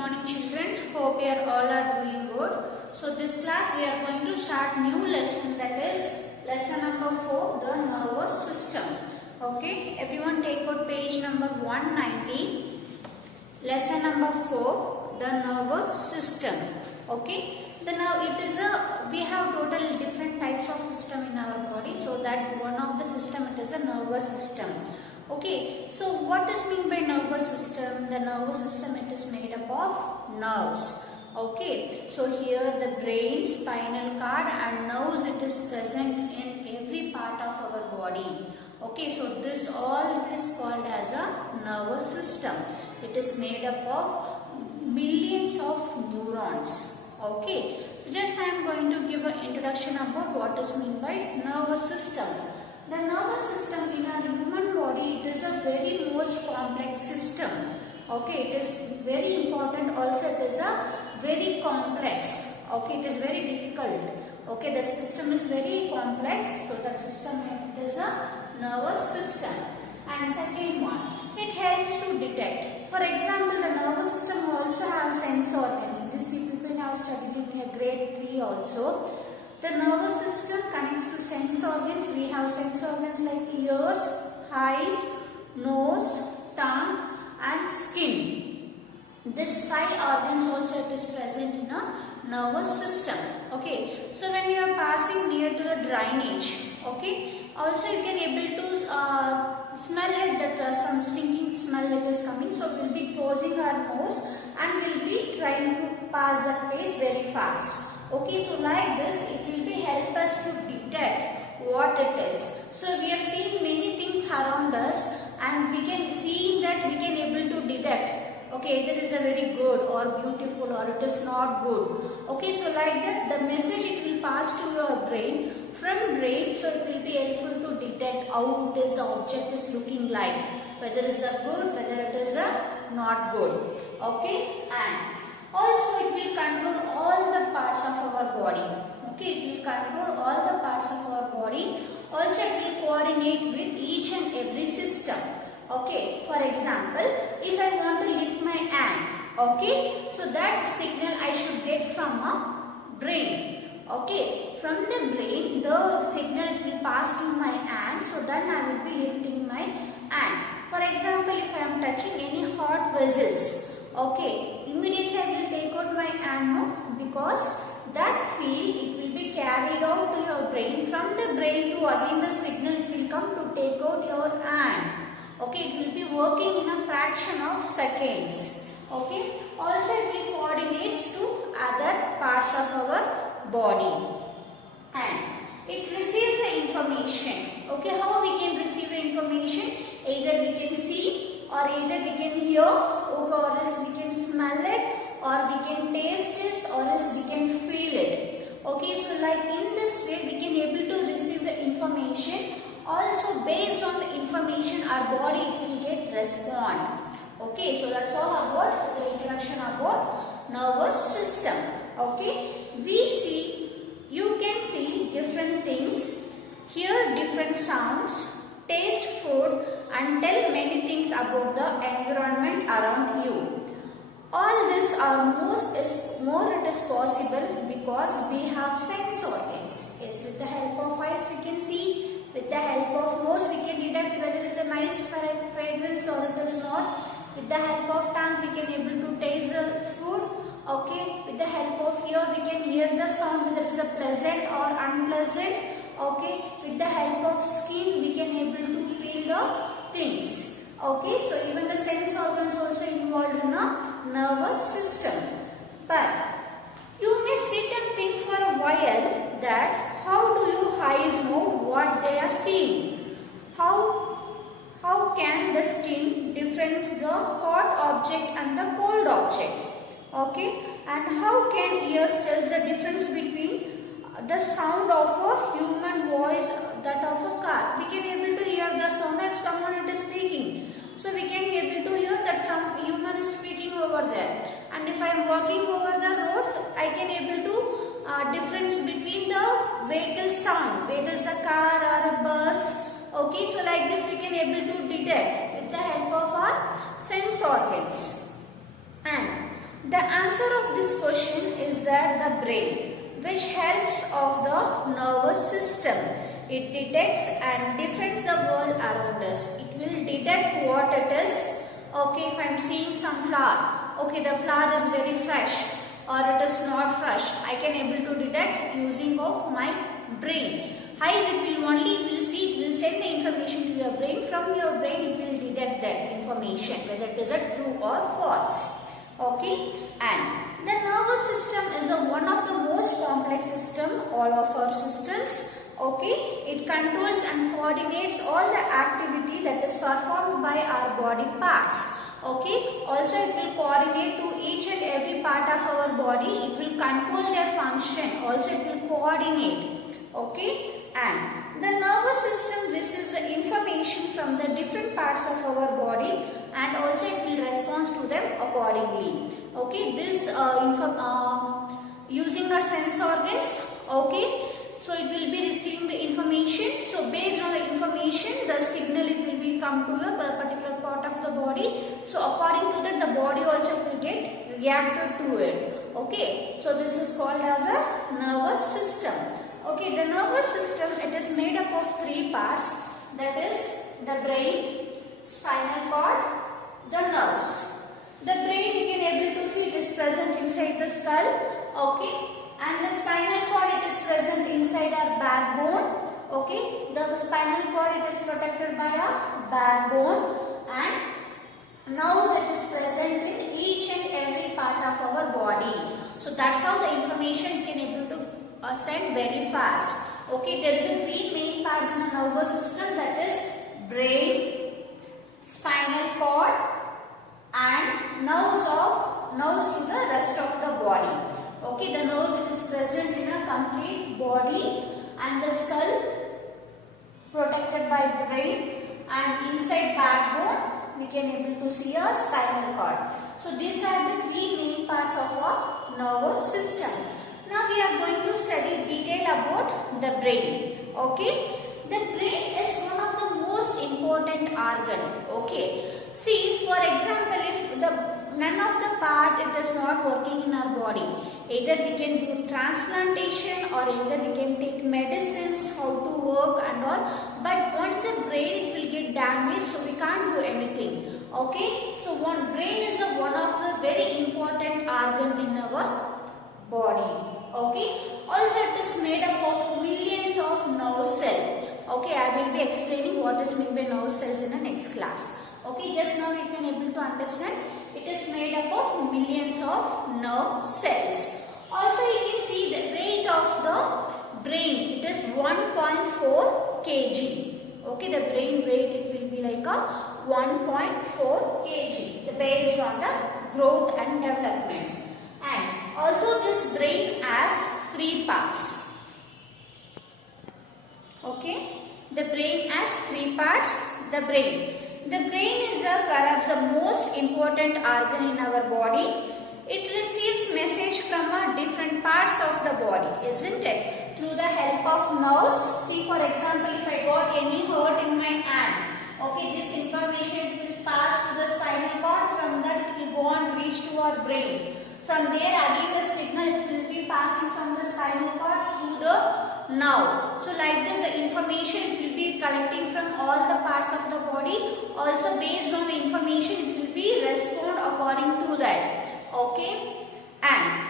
morning children. Hope you are all are doing good. So this class we are going to start new lesson, that is lesson number 4, the nervous system. Okay, everyone take out page number 190. Lesson number 4, the nervous system. Okay, we have total different types of system in our body. So that one of the system, it is a nervous system. Okay, so what is mean by nervous system? The nervous system, it is made up of nerves. Okay, so here the brain, spinal cord and nerves, it is present in every part of our body. Okay, so all this called as a nervous system. It is made up of millions of neurons. Okay, so just I am going to give an introduction about what is mean by nervous system. The nervous system in our human body, it is a very most complex system. Okay, it is very important also, it is a very complex. Okay, it is very difficult. Okay, the system is very complex, so the system is a nervous system. And second one, it helps to detect. For example, the nervous system also has sense organs. This people have studied in a grade 3 also. The nervous system connects to sense organs. We have sense organs like ears, eyes, nose, tongue and skin. These 5 organs also it is present in a nervous system. Okay, so when you are passing near to the drainage, okay, also you can able to smell it that some stinking smell that is coming. So we will be closing our nose and we will be trying to pass that place very fast. Okay, so like this, it will be help us to detect what it is. So we are seeing many things around us, and we can see that we can able to detect. Okay, either is a very good or beautiful or it is not good. Okay, so like that, the message it will pass to your brain. From brain, so it will be helpful to detect how it is the object is looking like, whether it is a good, whether it is a not good. Okay, and also it will control all the parts of our body. Okay, it will control all the parts of our body. Also it will coordinate with each and every system. Okay, for example, if I want to lift my hand, okay, so that signal I should get from a brain. Okay, from the brain the signal will pass to my hand, so then I will be lifting my hand. For example, if I am touching any hot vessels, okay, immediately I will take out my hand, no, because that field it will be carried out to your brain. From the brain to again the signal it will come to take out your hand. Okay, it will be working in a fraction of seconds. Okay, also it will coordinates to other parts of our body, and it receives the information. Okay, how we can receive the information? Either we can see, or either we can hear, or else we can smell it, or we can taste it, or else we can feel it. Okay, so like in this way we can able to receive the information. Also based on the information our body will get respond. Okay, so that's all about the introduction about nervous system. Okay, you can see different things, hear different sounds, taste food and tell many things about the environment around you. All this are more it is possible because we have sense organs. Yes, with the help of eyes we can see, with the help of nose we can detect whether it is a nice fragrance or it is not. With the help of tongue we can able to taste the food. Okay, with the help of ear we can hear the sound whether it is a pleasant or unpleasant. Okay, with the help of skin we can able to feel the things. Okay, so even the sense organs also involved in a nervous system. But you may sit and think for a while that how do your eyes know what they are seeing? How can the skin differentiate the hot object and the cold object? Okay, and how can ears tell the difference between the sound of a human voice, that of a car? We can able to hear the sound if someone is speaking. So we can able to hear that some human is speaking over there. And if I am walking over the road, I can able to difference between the vehicle sound, whether it's a car or a bus. Okay, so like this we can able to detect with the help of our sense organs. And The answer of this question is that the brain, which helps of the nervous system. It detects and defends the world around us. It will detect what it is. Okay, if I am seeing some flower, okay, the flower is very fresh or it is not fresh, I can able to detect using of my brain. Eyes, it will send the information to your brain. From your brain it will detect that information whether it is a true or false. Okay, and the nervous system is one of the most complex system all of our systems. Okay, it controls and coordinates all the activity that is performed by our body parts. Okay, also it will coordinate to each and every part of our body. It will control their function. Also it will coordinate. Okay, and the nervous system receives the information from the different parts of our body and also it will respond to them accordingly. Okay, this using our sense organs. Okay, so it will be receiving the information. So based on the information, the signal it will be come to a particular part of the body. So according to that, the body also will get reacted to it. Okay, so this is called as a nervous system. Okay, the nervous system, it is made up of three parts, that is the brain, spinal cord, the nerves. The brain, you can able to see it is present inside the skull. Okay, and the spinal cord, it is present inside our backbone. Okay, the spinal cord, it is protected by a backbone, and nerves, it is present in each and every part of our body. So that's how the information can able to send very fast. Okay, there is a three main parts in the nervous system, that is brain, spinal cord, and nerves to the rest of the body. Okay, the nerves, it is present in a complete body, and the skull protected by brain, and inside backbone we can able to see a spinal cord. So these are the three main parts of our nervous system. Now we are going to study detail about the brain. Okay, the brain is one of the most important organ. Okay, see, for example, if none of the part it is not working in our body, either we can do transplantation or either we can take medicines how to work and all, but once the brain it will get damaged, so we can't do anything. Okay, so brain is one of the very important organ in our body. Okay, also it is made up of millions of nerve cells. Okay, I will be explaining what is meant by nerve cells in the next class. Okay, just now you can able to understand it is made up of millions of nerve cells. Also you can see the weight of the brain, it is 1.4 kg. Okay, the brain weight it will be like a 1.4 kg based on the growth and development. And also this brain has three parts. Okay, the brain has three parts. The brain is perhaps the most important organ in our body. It receives message from different parts of the body, isn't it? Through the help of nerves. See, for example, if I got any hurt in my hand, okay, this information is passed to the spinal cord. From that it will go on reach to our brain. From there again the signal it will be passing from the spinal cord to the nerve. So like this the information it will be collecting from all the parts of the body. Also based on the information it will be respond according to that. Okay, and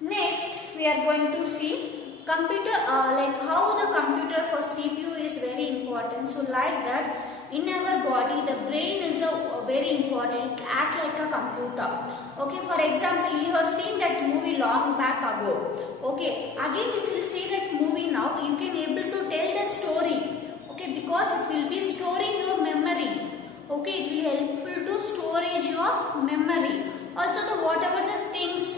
next we are going to see computer, like how the computer for CPU is very important. So like that in our body the brain is very important, act like a computer. Okay, for example, you have seen that movie long back ago. Okay, again if you see that movie now, you can able to tell the story. Okay, because it will be storing your memory. Okay, it will helpful to storage your memory. Also the whatever the things,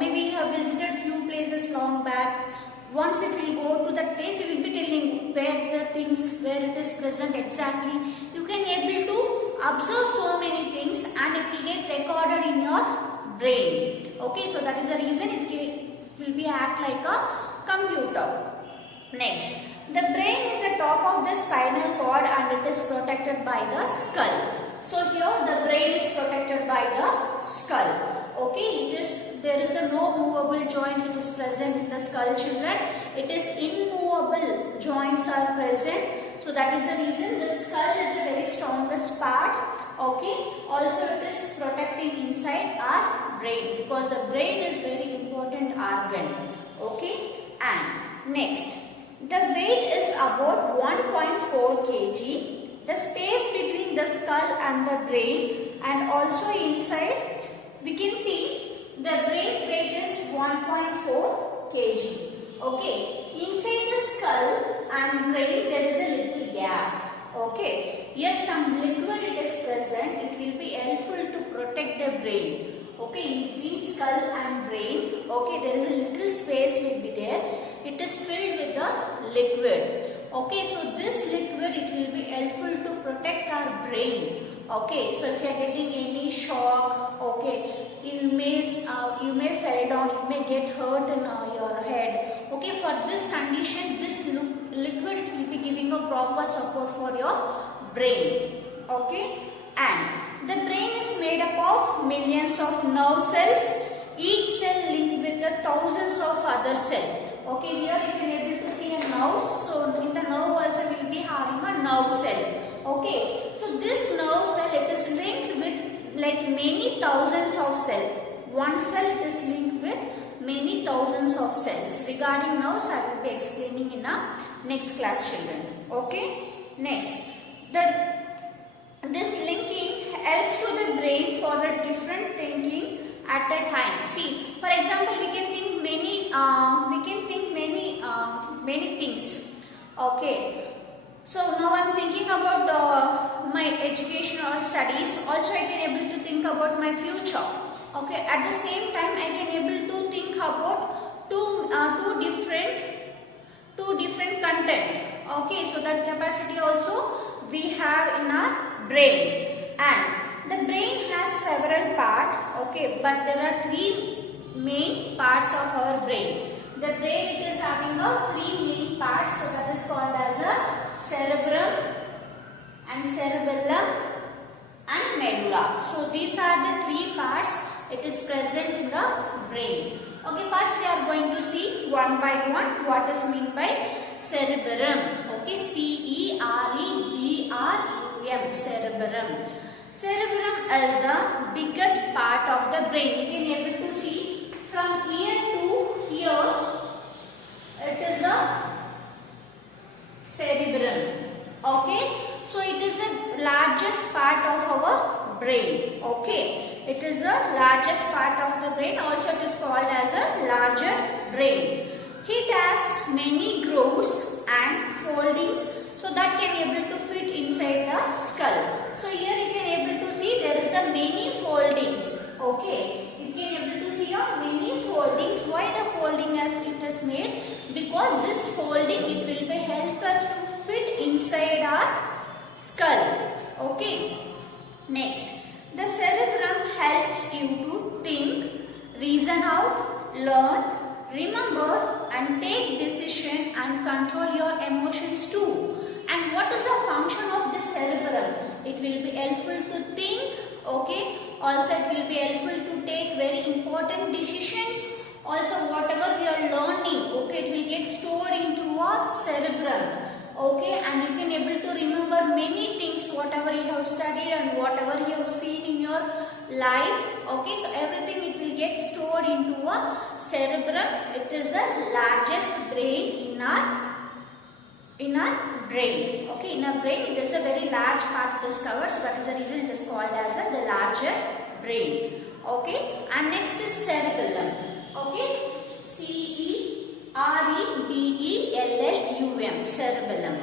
maybe you have visited few places long back. Once if you go to that place, you will be telling where the things, where it is present exactly. You can able to observe so many things and it will get recorded in your brain. Okay, so that is the reason it will be act like a computer. Next, the brain is the top of the spinal cord and it is protected by the skull. So here the brain is protected by the skull. Okay, there is a no movable joints, it is present in the skull, children. It is immovable joints are present. So that is the reason the skull is the very strongest part. Okay, also it is protecting inside our brain, because the brain is very important organ. Okay, and next, the weight is about 1.4 kg. The space between the skull and the brain, and also inside we can see the brain weight is 1.4 kg. Okay, inside the skull and brain there is a little gap. Okay, here some liquid it is present, it will be helpful to protect the brain. Okay, in between skull and brain, okay, there is a little space will be there. It is filled with the liquid. Okay, so this liquid it will be helpful to protect our brain. Okay, so if you are getting any shock, okay, you may fall down, you may get hurt in your head. Okay, for this condition, this liquid it will be giving a proper support for your brain. Okay, and the brain is made up of millions of nerve cells, each cell linked with the thousands of other cells. Okay, here you can able to see a nerve. So in the nerve also we will be having a nerve cell. Okay, so this nerve cell it is linked with like many thousands of cells. One cell is linked with many thousands of cells. Regarding nerves, I will be explaining in a next class, children. Okay, next, this linking helps to the brain for a different thinking at a time. See, for example, we can think many things. Okay, so now I am thinking about my education or studies. Also, I can able to think about my future. Okay, at the same time, I can able to think about two different content. Okay, so that capacity also we have in our brain. And the brain has several parts. Okay, but there are three main parts of our brain. The brain it is having three main parts. So that is called as a cerebrum and cerebellum and medulla. So these are the three parts it is present in the brain. Okay, first we are going to see one by one what is meant by cerebrum. Okay, cerebrum, cerebrum. Cerebrum is the biggest part of the brain. You can able to see from here to here. It is the cerebrum. Okay, so it is the largest part of our brain. Okay, it is the largest part of the brain. Also, it is called as a larger brain. It has many grooves and foldings, so that can able to fit inside the skull. So here you can able to see there is a many foldings. Okay, you can able to see many foldings. Why the folding as it is made? Because this folding it will be help us to fit inside our skull. Okay. Next, the cerebrum helps you to think, reason out, learn, remember and take decision and control your emotions too. And what is the function of the cerebrum? It will be helpful to think. Okay. Also it will be helpful to take very important decisions. Also whatever we are learning, okay, it will get stored into our cerebrum. Okay, and you can able to remember many things whatever you have studied and whatever you have seen in your life. Okay, so everything it will get stored into a cerebrum. It is the largest brain in our brain. Okay, in our brain it is a very large part discovered, so that is the reason it is called as the larger brain. Okay, and next is cerebellum. Okay, cerebellum, cerebellum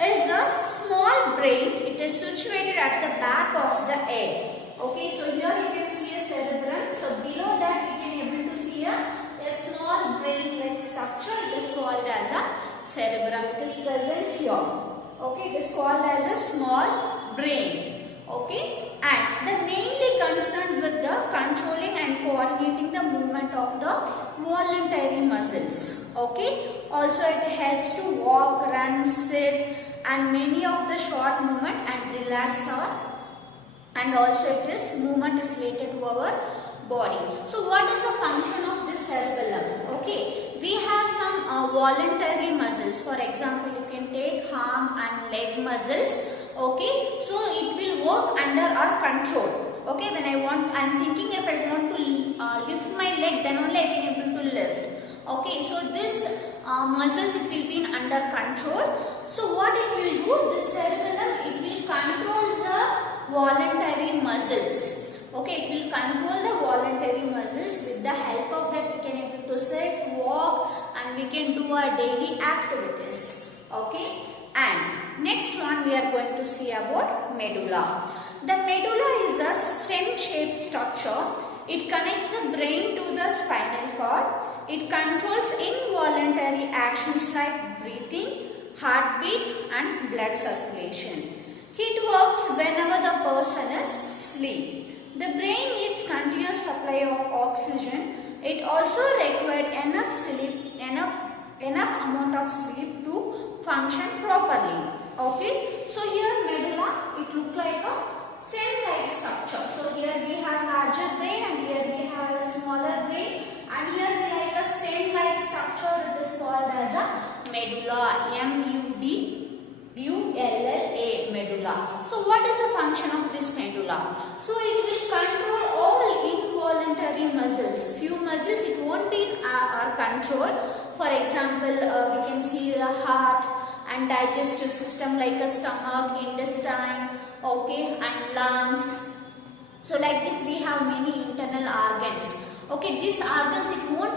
is a small brain. It is situated at the back of the head. Okay, so here you can see a cerebrum. So below that we can able to see a small brain like structure. It is called as a cerebrum. It is present here. Okay, it is called as a small brain. Okay, and the mainly concerned with the controlling and coordinating the movement of the voluntary muscles. Okay, also it helps to walk, run, sit and many of the short movement and relax our and also it is movement is related to our body. So what is the function of this cerebellum? Okay, we have some voluntary muscles. For example, you can take arm and leg muscles. Okay, so it will work under our control. Okay, when I am thinking if I want to lift my leg, then only I can able to lift. Okay, so this muscles it will be under control. So what it will do, this cerebellum it will control the voluntary muscles. Okay, it will control the voluntary muscles. With the help of that we can able to sit, walk, and we can do our daily activities. Okay, and next one we are going to see about medulla. The medulla is a stem-shaped structure. It connects the brain to the spinal cord. It controls involuntary actions like breathing, heartbeat, and blood circulation. It works whenever the person is asleep. The brain needs continuous supply of oxygen. It also required enough sleep, enough amount of sleep to function properly. Okay, so here medulla it looks like a stem-like structure. So here we have larger brain and here we have a smaller brain, and here we like a stem-like structure. It is called as a medulla. M-U-D-U-L-L-A, medulla. So what is the function of this medulla? So it will control all involuntary muscles. Few muscles it won't be in our control. For example, we can see the heart and digestive system like a stomach, intestine, okay, and lungs. So like this we have many internal organs. Okay, these organs it won't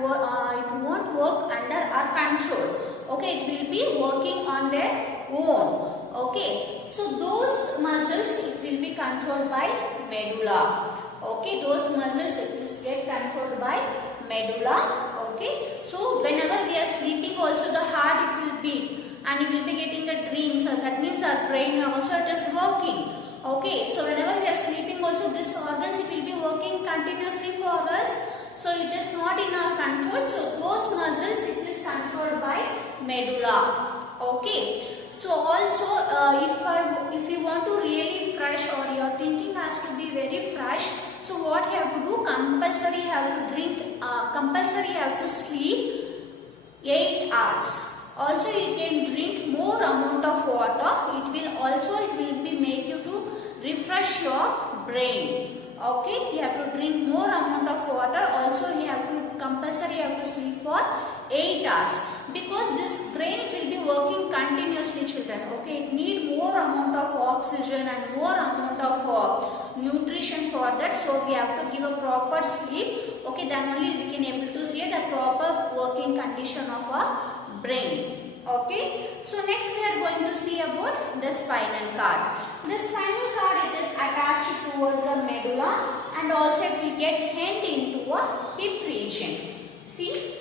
work under our control. Okay, it will be working on their own. Okay, so those muscles it will be controlled by medulla. Okay, those muscles it will get controlled by medulla. Okay, so whenever we are sleeping also the heart it will beat and it will be getting the dreams, so that means our brain also it is working. Okay, so whenever we are sleeping also this organs it will be working continuously for us. So it is not in our control. So those muscles it is controlled by medulla. Okay, so also if you want to really fresh or your thinking has to be very fresh, so what you have to do, compulsory you have to drink, compulsory you have to sleep 8 hours. Also you can drink more amount of water. It will be make you to refresh your brain. Okay, you have to drink more amount of water. Also you have to compulsory you have to sleep for 8 hours, because this brain it will be working continuously, children. Okay, it need more amount of oxygen and more amount of nutrition for that. So we have to give a proper sleep. Okay, then only we can able to see the proper working condition of our brain. Okay, so next we are going to see about the spinal cord. The spinal cord it is attached towards the medulla and also it will get end into a hip region. See,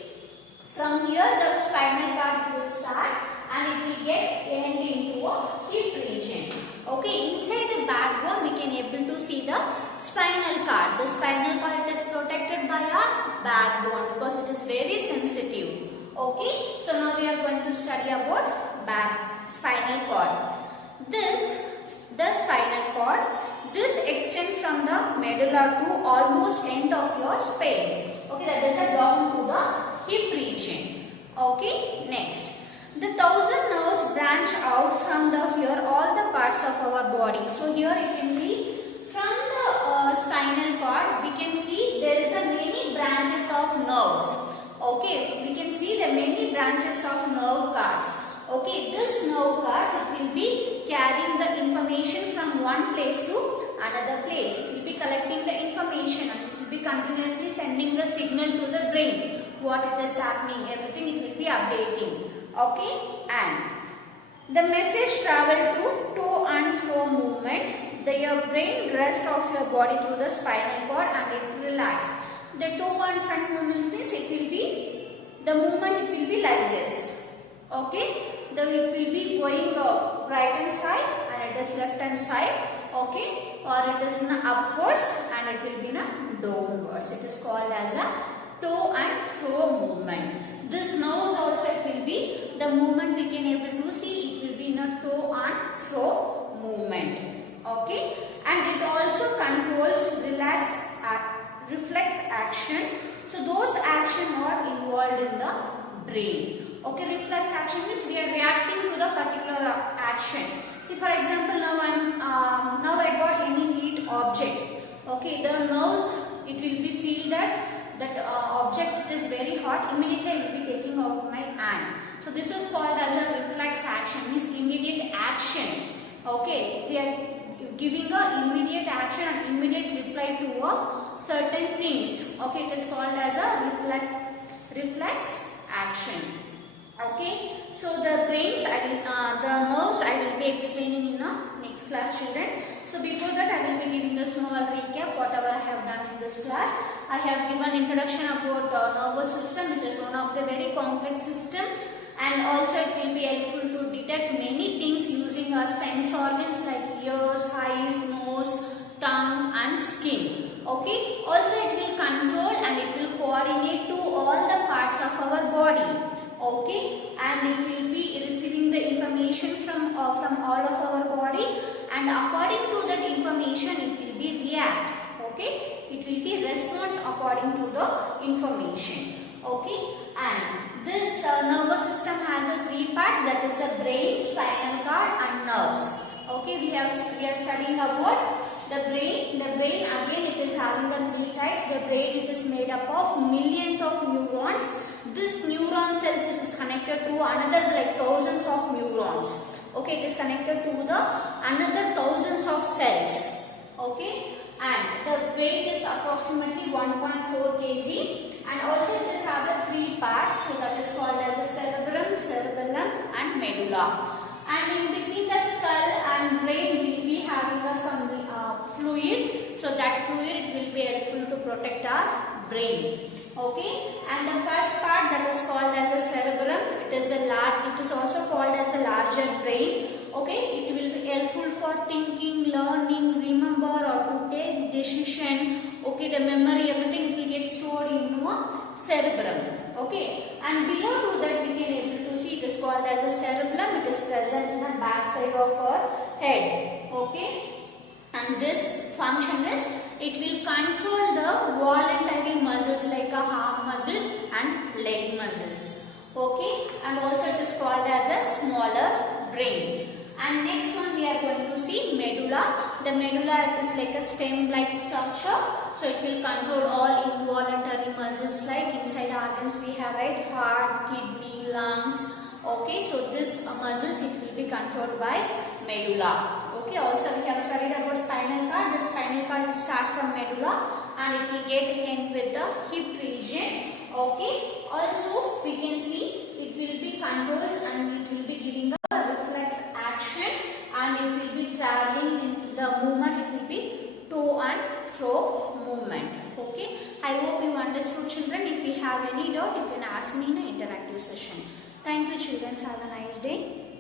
from here the spinal cord will start and it will get end into a hip region. Okay, inside the backbone we can able to see the spinal cord. The spinal cord it is protected by a backbone because it is very sensitive. Okay, so now we are going to study about spinal cord. The spinal cord, this extends from the medulla to almost end of your spine. Okay, that is a down to the hip region. Okay, next. The 1000 nerves branch out from here all the parts of our body. So here you can see from the spinal cord we can see there is a many branches of nerves. Okay, we can see the many branches of nerve cords. Okay, this nerve cords it will be carrying the information from one place to another place. It will be collecting the information and it will be continuously sending the signal to the brain. What it is happening, everything it will be updating. Okay, and the message travel to to and fro movement. Your brain rest of your body through the spinal cord and it relax. The to and front movements means it will be, the movement it will be like this. Okay, it will be going right hand side and it is left hand side. Okay, or it is upwards and it will be downwards. It is called as a to and fro movement. This nose also it will be the movement we can able to see. It will be in a to and fro movement. Okay, and it also controls reflex action. So those actions are involved in the brain. Okay, reflex action means we are reacting to the particular action. See, for example, now I got any heat object. Okay, the nerves, it will be feel that object is very hot. Immediately I will be taking out my hand. So this is called as a reflex action, means immediate action. Okay, we are giving a immediate action and immediate reply to a certain things. Okay, it is called as a reflex action. Okay, so the brains, the nerves I will be explaining in the next class, children. So before that I will be giving a small recap whatever I have done in this class. I have given introduction about nervous system. It is one of the very complex system, and also it will be helpful to detect many things using our sense organs like ears, eyes, nose, tongue and skin. Okay, also it will control and it will coordinate to all the parts of our body. Okay, and it will be receiving the information from all of our body, and according to that information it will be react. Okay, it will be response according to the information. Okay, and this nervous system has three parts, that is the brain, spinal cord and nerves. Okay, we are studying about the brain. The brain, again, it is having the three types. The brain, it is made up of millions of neurons. This neuron cells, it is connected to another like thousands of neurons. Okay, it is connected to the another thousands of cells. Okay, and the weight is approximately 1.4 kg, and also it is having three parts. So that is called as the cerebrum, cerebellum and medulla. And in between the skull and brain will be having some fluid. So that fluid, it will be helpful to protect our brain. Okay, and the first part, that is called as a cerebrum. It is also called as a larger brain. Okay, it will be helpful for thinking, learning, remember or to take decision. Okay, the memory, everything, it will get stored into a cerebrum. Okay, and below to that we can able to see it is called as a cerebellum. It is present in the back side of our head. Okay, and this function is, it will control the voluntary muscles like arm muscles and leg muscles. Okay, and also it is called as a smaller brain. And next one we are going to see medulla. The medulla, it is like a stem-like structure. So it will control all involuntary muscles like inside organs we have heart, kidney, lungs. Okay, so this muscles, it will be controlled by medulla. Okay, also we have studied about spinal cord. The spinal cord will start from medulla and it will get end with the hip region. Okay, also we can see it will be controls and it will be giving a reflex action, and it will be traveling in the movement, it will be to and fro movement. Okay, I hope you understood, children. If you have any doubt, you can ask me in an interactive session. Thank you, children. Have a nice day.